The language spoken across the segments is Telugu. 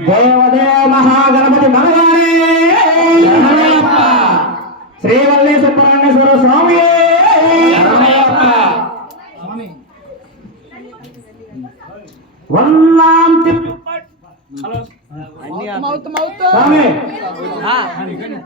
దేవదేవ మహాగణపతి మనగానే శ్రీవల్లి సుబ్రహ్మణ్యేశ్వర స్వామి వన్నాం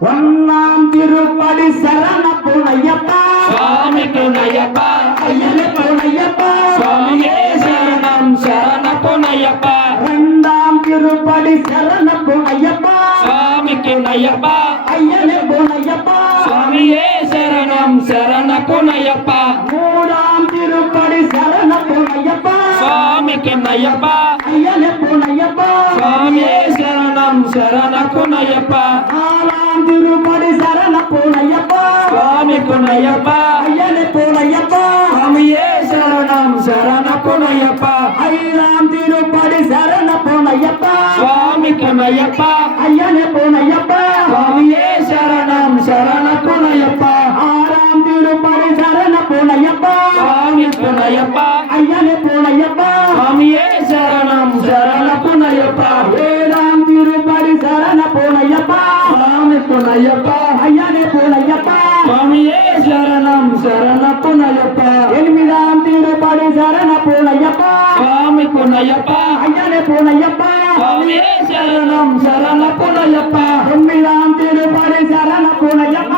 వన్నాం తిరుపడి శరణ పుణయ్యప్ప స్వామికి నయ్యప్ప అయ్యన పుణయ్యప్ప స్వామియే శరణం శరణ పుణయ్యప్ప రెండాం తిరుపడి శరణ పుణయ్యప్ప స్వామికి నయ్యప్ప అయ్యన పుణయ్యప్ప స్వామియే శరణం శరణ పుణయ్యప్ప మూడాం తిరుపడి శరణ పుణయ్యప్ప స్వామికి నయ్యప్ప అయ్యన పుణయ్యప్ప స్వామియే శరణం శరణ పుణయ్యప్ప నాలాం తిరుపడి శరణ పుణయ్యప్ప స్వామికి నయ్యప్ప అయ్యన పుణయ్యప్ప స్వామియే శరణం శరణ పుణయ్యప్ప ఐదాం తిరుపడి శరణ పుణయ్యప్ప స్వామికి నయ్యప్ప అయ్యన పుణయ్యప్ప స్వామియే శరణం శరణ పుణయ్యప్ప ఆరాం తిరుపడి శరణ పుణయ్యప్ప స్వామికి నయ్యప్ప అయ్యన పుణయ్యప్ప స్వామియే శరణం శరణ పుణయ్యప్ప ఏడాం తిరుపడి శరణ పుణయ్యప్ప స్వామి పుణయ్యప్ప అయ్యన పుణయ్యప్ప స్వామియే శరణం శరణ పుణయ్యప్ప ఎనిమిదాం తిరుపడి శరణ పుణయ్యప్ప స్వామి పుణయ్యప్ప అయ్యన పుణయ్యప్ప స్వామియే శరణం శరణ పుణయ్యప్ప తొమ్మిదాం తిరుపడి శరణ పుణయ్యప్ప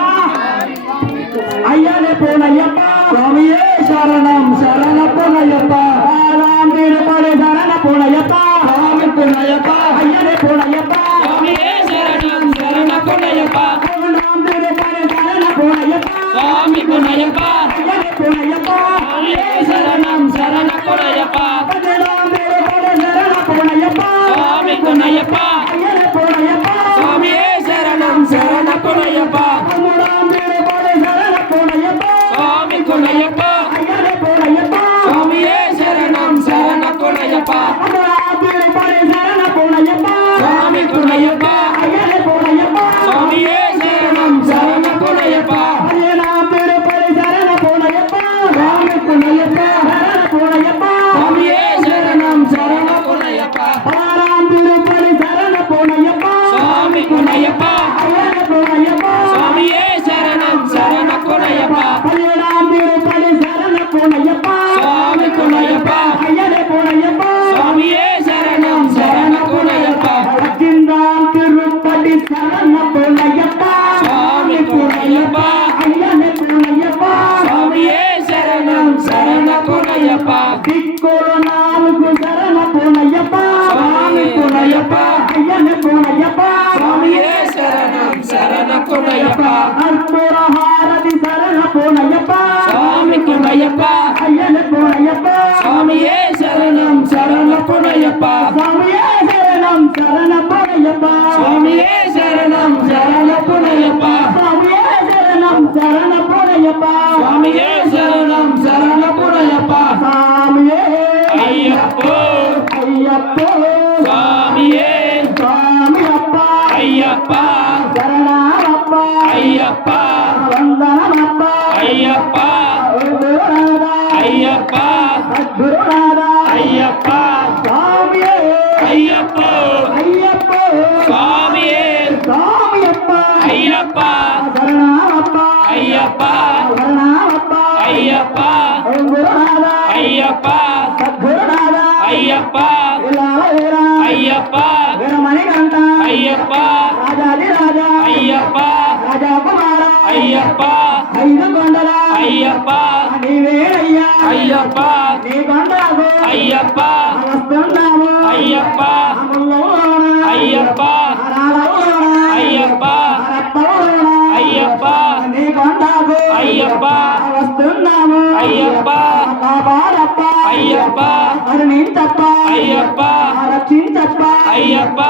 అయ్యన పుణయ్యప్ప స్వామియే శరణం శరణ పుణయ్యప్ప ఆరాం తిరుపడి శరణ పుణయ్యప్ప స్వామి పుణయ్యప్ప అయ్యన పుణయ్యప్ప స్వామియే శరణం శరణ పుణయ్యప్ప ఏడాం తిరుపడి శరణ పుణయ్యప్ప స్వామి పుణయ్యప్ప అయ్యన పుణయ్యప్ప స్వామియే శరణం శరణ పుణయ్యప్ప పదిహేడాం తిరుపడి శరణ పుణయ్యప్ప స్వామి పుణయ్యప్ప అయ్యన పుణయ్యప్ప స్వామియే శరణం శరణ పుణయ్యప్ప పదమూడాం తిరుపడి శరణ పుణయ్యప్ప స్వామి పుణయ్యప్ప అయ్యన పుణయ్యప్ప స్వామియే శరణం శరణ పుణయ్యప్ప పదహారాం తిరుపడి శరణ పుణయ్యప్ప స్వామి పుణయ్యప్ప అయ్యన పుణయ్యప్ప స్వామియే శరణం శరణ పుణయ్యప్ప పదిహేనాం తిరుపడి శరణ పుణయ్యప్ప స్వామి పుణయ్యప్ప శరణ పుణయ్యప్ప స్వామియే శరణం శరణ పుణయ్యప్ప పదహారాం తిరుపడి శరణ పుణయ్యప్ప స్వామి పుణయ్యప్ప అయ్యన పుణయ్యప్ప స్వామియే శరణం శరణ పుణయ్యప్ప పదిహేడాం తిరుపడి శరణ పుణయ్యప్ప స్వామి పుణయ్యప్ప అయ్యన పుణయ్యప్ప స్వామియే శరణం శరణ పుణయ్యప్ప పద్దెనిమిదాం తిరుపడి శరణ పుణయ్యప్ప స్వామి పుణయ్యప్ప అయ్యన పుణయ్యప్ప స్వామియే శరణం శరణ పుణయ్యప్ప దిక్కులు నాలుగు శరణ పుణయ్యప్ప స్వామి పుణయ్యప్ప అయ్యన పుణయ్యప్ప స్వామియే శరణం శరణ పుణయ్యప్ప కర్పూర హారతి శరణ పుణయ్యప్ప స్వామి పుణయ్యప్ప అయ్యన పుణయ్యప్ప స్వామియే శరణం శరణ పుణయ్యప్ప స్వామియే శరణం శరణ పుణయ్యప్ప స్వామియే శరణం శరణ పుణయ్యప్ప స్వామియే శరణం శరణ పుణయ్యప్ప స్వామియే శరణం శరణ పుణయ్యప్ప స్వామియే అయ్యప్పో అయ్యప్ప స్వామియే స్వామియప్ప అయ్యప్ప శరణమప్ప అయ్యప్ప వందనమప్ప అయ్యప్ప గురునాథ అయ్యప్ప సద్గురునాథ అయ్యప్ప స్వామియే అయ్యప్ప అయ్యప్ప స్వామియే స్వామియప్ప అయ్యప్ప శరణమప్ప అయ్యప్ప శరణమప్ప అయ్యప్ప గురునాథ అయ్యప్ప సద్గురునాథ అయ్యప్ప ఇలా అయ్యప్ప వీరమణి గంట అయ్యప్ప రాజాది రాజా అయ్యప్ప రాజా కుమార అయ్యప్ప ఐదు కొండల అయ్యప్ప నీవేనయ్యా అయ్యప్ప నీ కొండకు అయ్యప్ప వస్తున్నాము అయ్యప్ప అమ్ముల్లోన అయ్యప్ప హరాలలోన అయ్యప్ప హరప్పలోన అయ్యప్ప నీ కొండకు అయ్యప్ప వస్తున్నాము అయ్యప్ప కాపాడప్ప అయ్యప్ప కరుణించప్ప అయ్యప్ప రక్షించప్ప అయ్యప్ప